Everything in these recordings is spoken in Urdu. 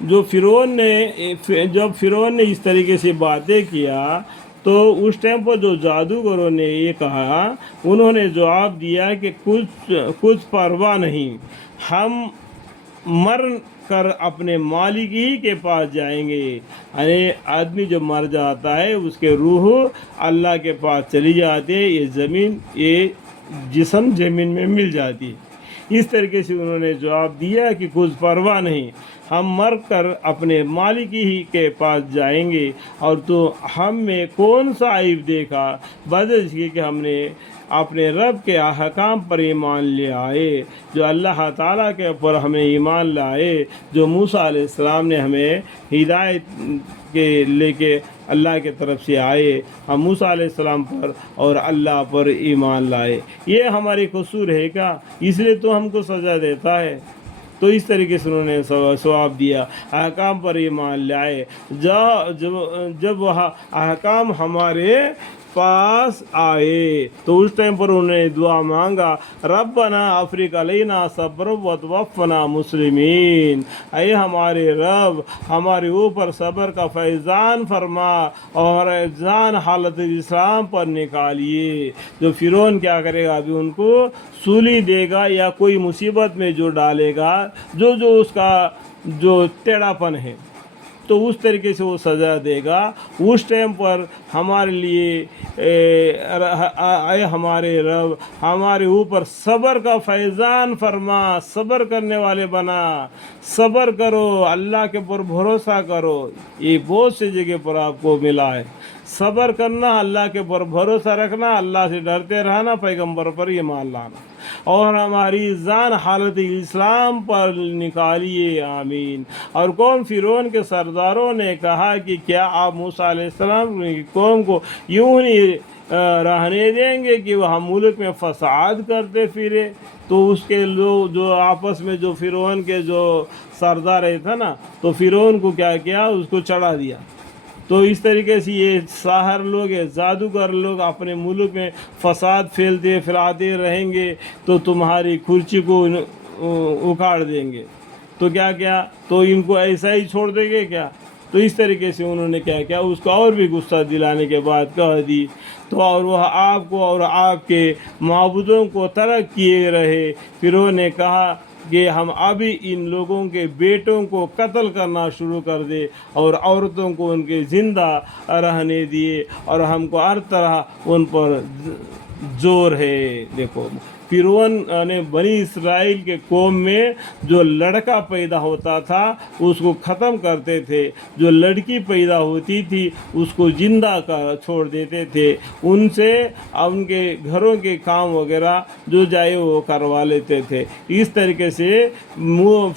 جو فرعون نے اس طریقے سے باتیں کیا تو اس ٹائم پر جو جادوگروں نے یہ کہا، انہوں نے جواب دیا کہ کچھ پرواہ نہیں، ہم مر کر اپنے مالک ہی کے پاس جائیں گے۔ یعنی آدمی جب مر جاتا ہے اس کے روح اللہ کے پاس چلی جاتی ہے، یہ جسم زمین میں مل جاتی ہے۔ اس طریقے سے انہوں نے جواب دیا کہ کچھ پرواہ نہیں، ہم مر کر اپنے مالک ہی کے پاس جائیں گے، اور تو ہم میں کون سا عیب دیکھا، بس اس کے کہ ہم نے اپنے رب کے احکام پر ایمان لے آئے، جو اللہ تعالیٰ کے اوپر ہمیں ایمان لائے، جو موسیٰ علیہ السلام نے ہمیں ہدایت کے لے کے اللہ کے طرف سے آئے، ہم موسیٰ علیہ السلام پر اور اللہ پر ایمان لائے۔ یہ ہماری قصور ہے کیا؟ اس لیے تو ہم کو سزا دیتا ہے۔ تو اس طریقے سے انہوں نے ثواب دیا، احکام پر ایمان لائے۔ جب وہ احکام ہمارے پاس آئے تو اس ٹائم پر انہوں نے دعا مانگا، ربنا افرغ علینا صبرا وتوفنا مسلمین، اے ہمارے رب ہمارے اوپر صبر کا فیضان فرما اور جان حالت اسلام پر نکالیے۔ جو فرعون کیا کرے گا، ابھی ان کو سولی دے گا یا کوئی مصیبت میں جو ڈالے گا، جو اس کا جو ٹیڑھا پن ہے، تو اس طریقے سے وہ سزا دے گا۔ اس ٹائم پر ہمارے لیے اے ہمارے رب ہمارے اوپر صبر کا فیضان فرما، صبر کرنے والے بنا، صبر کرو، اللہ کے پر بھروسہ کرو۔ یہ بہت سی جگہ پر آپ کو ملا ہے، صبر کرنا، اللہ کے پر بھروسہ رکھنا، اللہ سے ڈرتے رہنا، پیغمبر پر ایمان لانا، اور ہماری جان حالت اسلام پر نکالیے، آمین۔ اور فرعون کے سرداروں نے کہا کہ کیا آپ موسیٰ علیہ السلام کی قوم کو یوں نہیں رہنے دیں گے کہ وہ ہم ملک میں فساد کرتے پھرے؟ تو اس کے لوگ جو آپس میں جو فرعون کے جو سردار تھا نا، تو فرعون کو کیا کیا، اس کو چڑھا دیا۔ تو اس طریقے سے یہ ساحر لوگ، جادوگر لوگ اپنے ملک میں فساد پھیلاتے رہیں گے تو تمہاری کرسی کو اکھاڑ دیں گے۔ تو کیا تو ان کو ایسا ہی چھوڑ دیں گے کیا؟ تو اس طریقے سے انہوں نے کیا اس کو اور بھی غصہ دلانے کے بعد کہہ دی، تو اور وہ آپ کو اور آپ کے معبودوں کو ترک کیے رہے۔ پھر انہوں نے کہا کہ ہم ابھی ان لوگوں کے بیٹوں کو قتل کرنا شروع کر دے اور عورتوں کو ان کے زندہ رہنے دیے، اور ہم کو ہر طرح ان پر زور ہے۔ دیکھو فرعون نے بنی اسرائیل کے قوم میں جو لڑکا پیدا ہوتا تھا اس کو ختم کرتے تھے، جو لڑکی پیدا ہوتی تھی اس کو زندہ چھوڑ دیتے تھے، ان سے ان کے گھروں کے کام وغیرہ جو جائے وہ کروا لیتے تھے۔ اس طریقے سے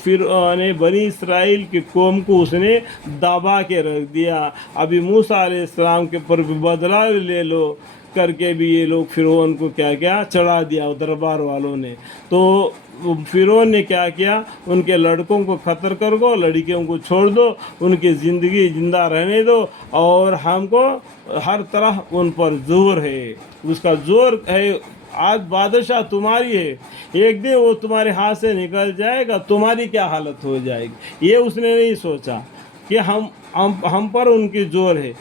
فرعون نے بنی اسرائیل کی قوم کو اس نے دبا کے رکھ دیا۔ ابھی موسیٰ علیہ السلام کے پر بھی بدلہ لے لو کر کے بھی یہ لوگ فرعون کو کیا چڑھا دیا دربار والوں نے۔ تو فرعون نے کیا ان کے لڑکوں کو قتل کر دو، لڑکیوں کو چھوڑ دو، ان کی زندگی زندہ رہنے دو، اور ہم کو ہر طرح ان پر زور ہے، اس کا زور ہے۔ آج بادشاہ تمہاری ہے، ایک دن وہ تمہارے ہاتھ سے نکل جائے گا، تمہاری کیا حالت ہو جائے گی۔ یہ اس نے نہیں سوچا کہ ہم پر ان کی زور ہے۔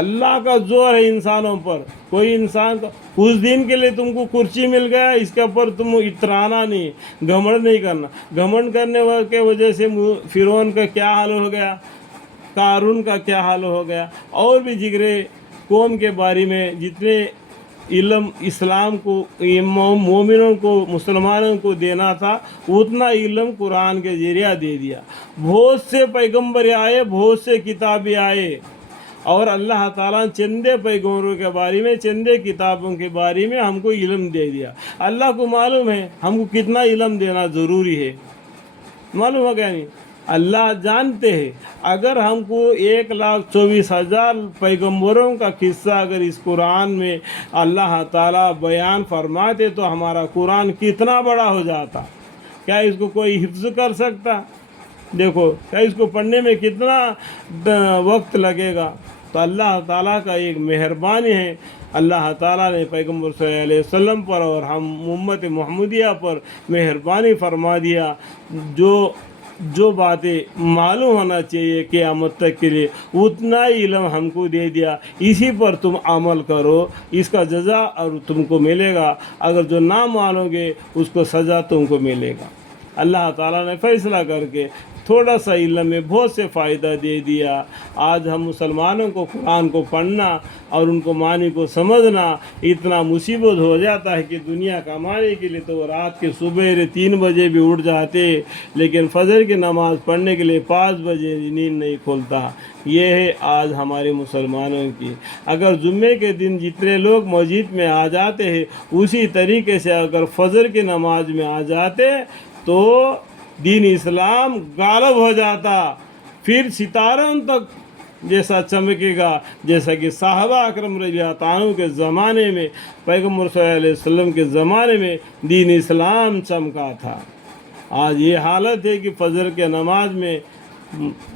اللہ کا زور ہے انسانوں پر۔ کوئی انسان کا اس دن کے لیے تم کو کرسی مل گیا، اس کے اوپر تم اترانا نہیں، گھمنڈ نہیں کرنا۔ گھمنڈ کرنے کے وجہ سے فرعون کا کیا حال ہو گیا، قارون کا کیا حال ہو گیا، اور بھی جگرے قوم کے بارے میں جتنے علم اسلام کو مومنوں کو مسلمانوں کو دینا تھا اتنا علم قرآن کے ذریعہ دے دیا۔ بہت سے پیغمبر آئے، بہت سے کتابیں آئے، اور اللہ تعالیٰ چندے پیغمبروں کے بارے میں، چندے کتابوں کے بارے میں ہم کو علم دے دیا۔ اللہ کو معلوم ہے ہم کو کتنا علم دینا ضروری ہے، معلوم ہو گیا نہیں؟ اللہ جانتے ہیں اگر ہم کو 1,24,000 پیغمبروں کا قصہ اگر اس قرآن میں اللہ تعالیٰ بیان فرماتے تو ہمارا قرآن کتنا بڑا ہو جاتا۔ کیا اس کو کوئی حفظ کر سکتا؟ دیکھو کیا اس کو پڑھنے میں کتنا وقت لگے گا۔ تو اللہ تعالیٰ کا ایک مہربانی ہے، اللہ تعالیٰ نے پیغمبر صلی اللہ علیہ وسلم پر اور ہم امت محمدیہ پر مہربانی فرما دیا۔ جو جو باتیں معلوم ہونا چاہیے قیامت تک کے لیے اتنا ہی علم ہم کو دے دیا، اسی پر تم عمل کرو، اس کا جزا اور تم کو ملے گا، اگر جو نہ مانو گے اس کو سزا تم کو ملے گا۔ اللہ تعالیٰ نے فیصلہ کر کے تھوڑا سا علم میں بہت سے فائدہ دے دیا۔ آج ہم مسلمانوں کو قرآن کو پڑھنا اور ان کو معنی کو سمجھنا اتنا مصیبت ہو جاتا ہے کہ دنیا کمانے کے لیے تو وہ رات کے صبح 3 بجے بھی اٹھ جاتے، لیکن فجر کی نماز پڑھنے کے لیے 5 بجے نیند نہیں کھولتا۔ یہ ہے آج ہمارے مسلمانوں کی۔ اگر جمعے کے دن جتنے لوگ مسجد میں آ جاتے ہیں اسی طریقے سے اگر فجر کی نماز میں آ جاتے تو دین اسلام غالب ہو جاتا، پھر ستاروں تک جیسا چمکے گا جیسا کہ صحابہ اکرم رضی اللہ عنہ کے زمانے میں، پیغمبر صلی اللہ علیہ وسلم کے زمانے میں دین اسلام چمکا تھا۔ آج یہ حالت ہے کہ فجر کے نماز میں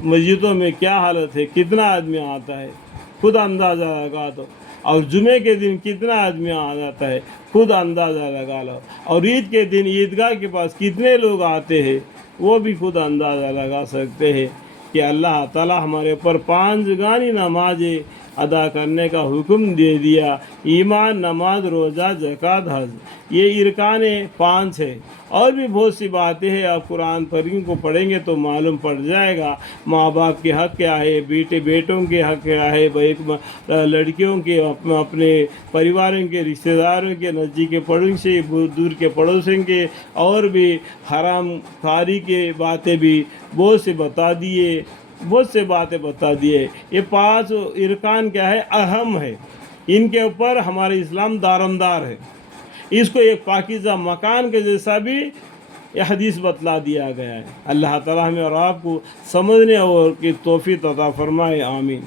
مسجدوں میں کیا حالت ہے، کتنا آدمی آتا ہے خود اندازہ لگا دو، اور جمعے کے دن کتنا آدمی آ جاتا ہے خود اندازہ لگا لو، اور عید کے دن عیدگاہ کے پاس کتنے لوگ آتے ہیں وہ بھی خود اندازہ لگا سکتے ہیں کہ اللہ تعالیٰ ہمارے اوپر 5 گانی نمازیں ادا کرنے کا حکم دے دیا۔ ایمان، نماز، روزہ، زکوٰۃ، حج، یہ ارکان 5 ہے۔ اور بھی بہت سی باتیں ہیں، آپ قرآن کو پڑھیں گے تو معلوم پڑ جائے گا۔ ماں باپ کے حق کیا ہے، بیٹوں کے حق کیا ہے، لڑکیوں کے، اپنے پریواروں کے، رشتہ داروں کے، نزدیک کے پڑوسی، دور کے پڑوسیوں کے، اور بھی حرام کاری کے باتیں بھی بہت سے بتا دیے۔ یہ 5 ارکان کیا ہے، اہم ہے، ان کے اوپر ہمارے اسلام دارمدار ہے۔ اس کو ایک پاکیزہ مکان کے جیسا بھی یہ حدیث بتلا دیا گیا ہے۔ اللہ تعالیٰ ہمیں اور آپ کو سمجھنے اور کی توفیق عطا فرمائے، آمین۔